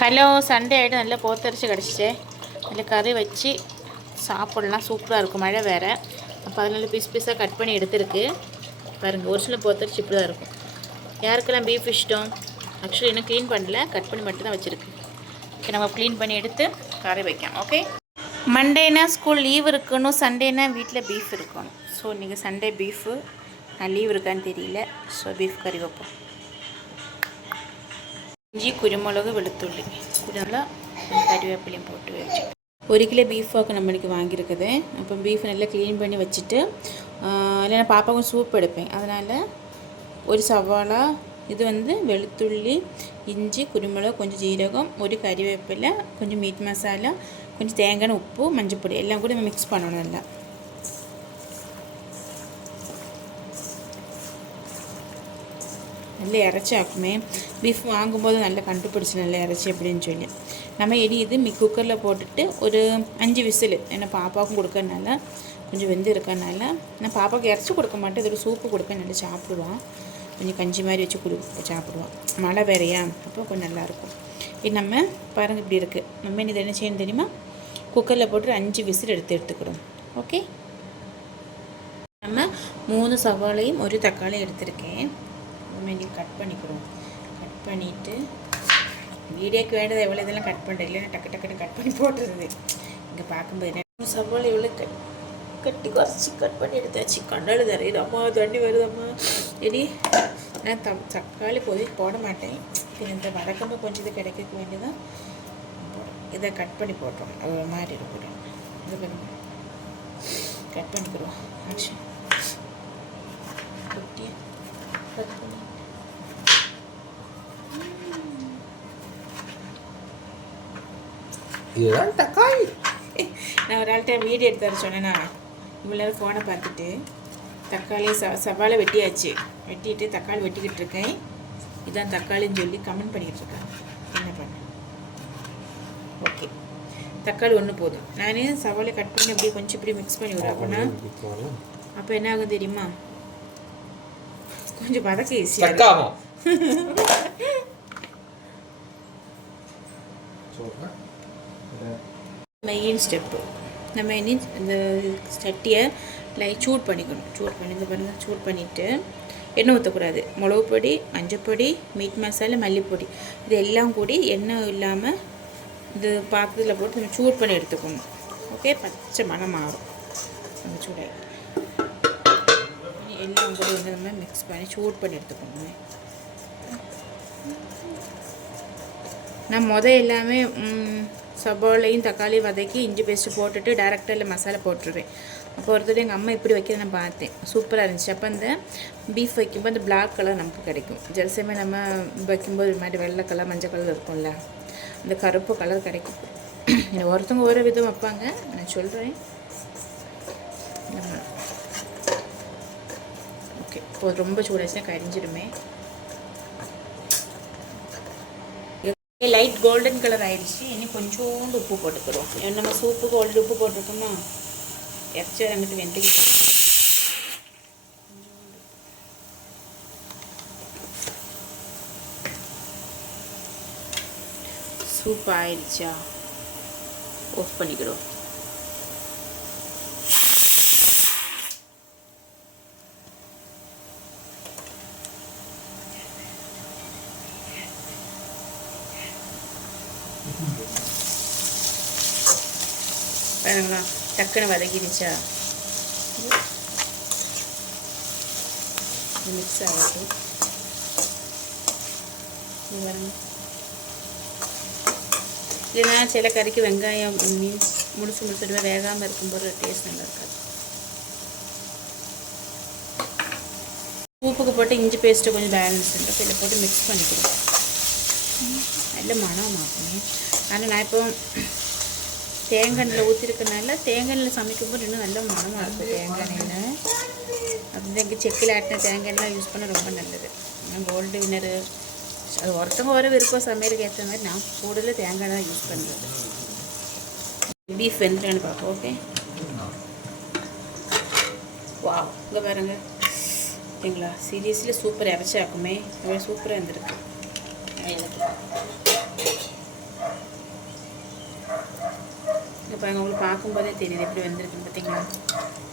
Hello, Sunday ஆகிட்டு நல்லா போத்தரிச்சு கிடச்சிச்சு. அதில் கறி வச்சு சாப்பிட்லாம், சூப்பராக இருக்கும். மழை வேறு. அப்போ அதனால பீஸாக கட் பண்ணி எடுத்துருக்கு பாருங்கள். ஒரு சில போத்தரிச்சு இப்படி தான் இருக்கும். யாருக்கெல்லாம் பீஃப் இஷ்டம்? ஆக்சுவலி இன்னும் க்ளீன் பண்ணல, கட் பண்ணி மட்டும் தான் வச்சுருக்கு. ஓகே, நம்ம க்ளீன் பண்ணி எடுத்து கறி வைக்கலாம். ஓகே, மண்டேனா ஸ்கூல் லீவ் இருக்கணும், சண்டேனா வீட்டில் பீஃப் இருக்கணும். ஸோ இன்றைக்கி சண்டே பீஃபு. நான் லீவ் இருக்கான்னு தெரியல. ஸோ பீஃப் கறி வைப்போம். இஞ்சி, குருமிளகு, வெளுத்துள்ளி, நல்லா கறிவேப்பிலையும் போட்டு வச்சு 1 கிலோ பீஃப் வாக்கு நம்ம இன்றைக்கி வாங்கியிருக்குது. அப்போ பீஃப் நல்லா க்ளீன் பண்ணி வச்சுட்டு, இல்லைன்னா பாப்பாவுக்கும் சூப் எடுப்பேன். அதனால் ஒரு சவாலா, இது வெளுத்துள்ளி, இஞ்சி, குருமிளகு, கொஞ்சம் ஜீரகம், ஒரு கறிவேப்பிலை, கொஞ்சம் மீட் மசாலா, கொஞ்சம் தேங்காய், உப்பு, மஞ்சள் எல்லாம் கூட நம்ம மிக்ஸ் பண்ணணும். நல்லா நல்லா இறச்சி ஆக்குமே. பீஃப் வாங்கும்போது நல்லா கண்டுபிடிச்சி நல்லா இறச்சி அப்படின்னு சொல்லி நம்ம இது குக்கரில் போட்டுட்டு ஒரு 5 விசில். ஏன்னா பாப்பாவுக்கும் கொடுக்கறனால, கொஞ்சம் வெந்து இருக்கறனால நான் பாப்பாவுக்கு இறச்சி கொடுக்க மாட்டேன். இதோட சூப்பு கொடுக்க நல்லா சாப்பிடுவான். கொஞ்சம் கஞ்சி மாதிரி வச்சு சாப்பிடுவான். மழை வேறையா, அப்போ கொஞ்சம் நல்லாயிருக்கும். இது நம்ம பாருங்கள் இப்படி இருக்குது. நம்ம இது என்ன செய்யணும் தெரியுமா? குக்கரில் போட்டு 5 விசில் எடுத்துக்கிறோம். ஓகே, நம்ம 3 சவாலையும் ஒரு தக்காளி எடுத்திருக்கேன். இன்றைக்கி கட் பண்ணிக்கிறோம். கட் பண்ணிவிட்டு வீடியோக்கு வேண்டது எவ்வளோ இதெல்லாம் கட் பண்ணுறேன். இல்லைன்னா டக்குன்னு கட் பண்ணி போட்டுருது. இங்கே பார்க்கும்போது என்ன சவால் எவ்வளோ கட்டி குறைச்சி கட் பண்ணி எடுத்தாச்சு. கண்ணாடி தரையுது. அம்மா தண்ணி வருதம்மா. இனி நான் தக்காளி போட மாட்டேன். இந்த வதக்கமாக கொஞ்சம் இது கிடைக்க வேண்டியதான். இதை கட் பண்ணி போட்டோம். ஒரு மாதிரி இருக்கட்டும். இது கட் பண்ணிக்கிறோம். ஆக்ஷன் குட்டியை கட் பண்ணி இதுதான் தக்காளி. நான் ஒரு ஆள்கிட்ட வீடியோ எடுத்து தர சொன்னேன்னா, இவ்வளோ நேரம் ஃபோனை பார்த்துட்டு தக்காளி சவாலை வெட்டியாச்சு. வெட்டிட்டு தக்காளி வெட்டிக்கிட்டு இருக்கேன். இதான் தக்காளின்னு சொல்லி கமெண்ட் பண்ணிக்கிட்டு இருக்கேன். என்ன பண்ண? ஓகே, தக்காளி ஒன்று போதும். நான் சவாலை கட் பண்ணி அப்படியே கொஞ்சம் இப்படி மிக்ஸ் பண்ணி விடுறேன். அப்படின்னா அப்போ என்ன ஆகும் தெரியுமா? கொஞ்சம் வதக்க ஈஸியாக ஆகும். மெயின் ஸ்டெப்பு, நம்ம இந்த சட்டியை சூட் பண்ணிக்கணும். சூட் பண்ணி இந்த பாருங்கள், சூட் பண்ணிவிட்டு எண்ணெய் ஊற்றக்கூடாது. மிளகு பொடி, மஞ்சப்பொடி, மீட் மசாலா, மல்லிப்பொடி, இது எல்லாம் கூடி எண்ணெய் இல்லாமல் இது பாத்திரத்தில் போட்டு நம்ம சூட் பண்ணி எடுத்துக்கணும். ஓகே, பச்சை மணம் மாறும். நம்ம சூடாக எல்லாம் கூட நம்ம மிக்ஸ் பண்ணி சூட் பண்ணி எடுத்துக்கணும். நான் எல்லாமே சவாலையும் தக்காளி வதக்கி இஞ்சி பேஸ்ட்டு போட்டுட்டு டேரெக்டாக இல்லை மசாலா போட்டுருவேன். அப்போ ஒருத்தர் எங்கள் அம்மா இப்படி வைக்கிறத நான் பார்த்தேன். சூப்பராக இருந்துச்சு. அப்போ அந்த பீஃப் வைக்கும்போது அந்த பிளாக் கலர் நமக்கு கிடைக்கும். ஜெல்சமே நம்ம வைக்கும்போது இது மாதிரி வெள்ளை கலர், மஞ்சள் கலர் இருக்கும்ல, அந்த கருப்பு கலர் கிடைக்கும். ஒருத்தவங்க ஒரு விதம் வைப்பாங்க, நான் சொல்கிறேன். ஓகே, இப்போ ரொம்ப சூடாச்சுன்னா கரிஞ்சிடுமே. லைட் கோல்டன் கலர் ஆயிடுச்சு. இனி கொஞ்சோண்டு உப்பு போட்டுக்கிறோம். நம்ம சூப்புக்கு ஆல்ரெடி உப்பு போட்டிருக்கோமா, இறச்சி அங்கிட்டு வெந்துக்கிட்டு சூப் ஆயிடுச்சா, ஆஃப் பண்ணிக்கிறோம். பாருங்களா, டக்குன்னு வதக்கிடுச்சா. மிக்ஸ் ஆகட்டும். இல்லைன்னா சில கறிக்கு வெங்காயம் மீன்ஸ் முழுசுடுவே வேகாமல் இருக்கும்போது டேஸ்ட் நல்லா இருக்காது. உப்புக்கு போட்டு இஞ்சி பேஸ்ட்டு கொஞ்சம் பேலன்ஸ் இருக்குது. இதில் போட்டு மிக்ஸ் பண்ணிக்கிறோம். நல்ல மனம் மாற்றணும். ஆனால் நான் இப்போ தேங்காய் எண்ணெயில் ஊற்றிருக்கனால தேங்காய் எண்ணெயில் சமைக்கும்போது இன்னும் நல்ல மனமாக இருக்கும். தேங்காய் எண்ணெய் அப்படி இங்கே செக்கில் ஆட்டின தேங்காய் எண்ணெய் யூஸ் பண்ண ரொம்ப நல்லது. கோல்டு வின்னரு அது ஒருத்தவங்க வர விருப்பம் சமையலுக்கு ஏற்ற மாதிரி நான் கூடுதல் தேங்காய் தான் யூஸ் பண்ணுறது. பீஃப் வெந்துட்டான்னு பார்ப்போம். ஓகே, வா இங்கே பாருங்கள். ஓகேங்களா, சீரியஸ்லி சூப்பர் இறச்சி ஆக்குமே. அவ்வளோ சூப்பராக இருந்திருக்கு. இப்போ உங்களுக்கு பார்க்கும்போதே தெரியுது எப்படி வந்திருக்குன்னு பார்த்தீங்களா.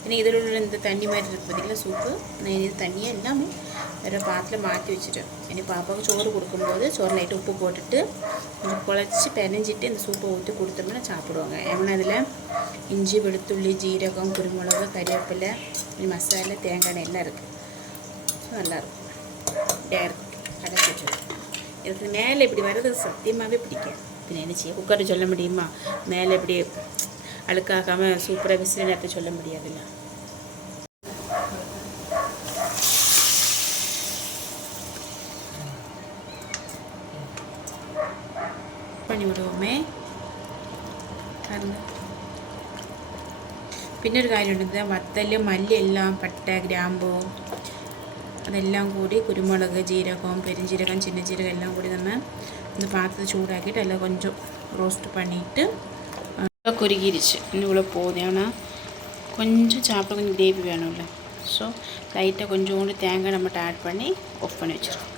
ஏன்னா இதில் உள்ள இந்த தண்ணி மாதிரி இருக்குது பார்த்திங்களா சூப்பு. நான் இது தண்ணியை எல்லாமே வேறு பாத்திரம் மாற்றி வச்சுட்டேன். இனி பாப்பாவுக்கு சோறு கொடுக்கும்போது சோறு லைட்டு உப்பு போட்டுட்டு கொஞ்சம் குழச்சி பெனஞ்சிட்டு இந்த சூப்பை ஊற்றி கொடுத்தோம்னா சாப்பிடுவாங்க. ஏன்னா அதில் இஞ்சி, வெளுத்துள்ளி, ஜீரகம், குருமிளகு, கறிவேப்பிலை, மசாலா, தேங்காய் எண்ணெய் எல்லாம் இருக்குது. ஸோ நல்லாயிருக்கும். இப்படியா இருக்கும் அடைச்சி வச்சுருக்கோம். எனக்கு மேலே இப்படி வர்றது சத்தியமாகவே பிடிக்கும். இப்போ நினச்சி குக்கரை சொல்ல முடியுமா மேலே இப்படி அழுக்காகாமல் சூப்பராக விசில் நேரத்தை சொல்ல முடியாதுல்ல. பண்ணி விடுவோமே. പിന്നൊരു കാര്യമുണ്ട്, വത്തൽ, മല്ലി എല്ലാം, പട്ട, ഗ്രാമ്പൂ അതെല്ലാം കൂടി, കുരുമുളക്, ജീരകം, പെരുംജീരകം, ചിന്ന ജീരകം എല്ലാം കൂടി നമ്മൾ இந்த பாத்திரத்தை சூடாக்கிட்டு அதில் கொஞ்சம் ரோஸ்ட் பண்ணிவிட்டு குறுகிருச்சு. இன்னும் இவ்வளோ போதும். ஆனால் கொஞ்சம் சாப்பிட கொஞ்சம் கிரேவி வேணும்ல. ஸோ லைட்டாக கொஞ்சோண்டு தேங்காய் நம்மகிட்ட ஆட் பண்ணி ஆஃப் பண்ணி வச்சுருக்கோம்.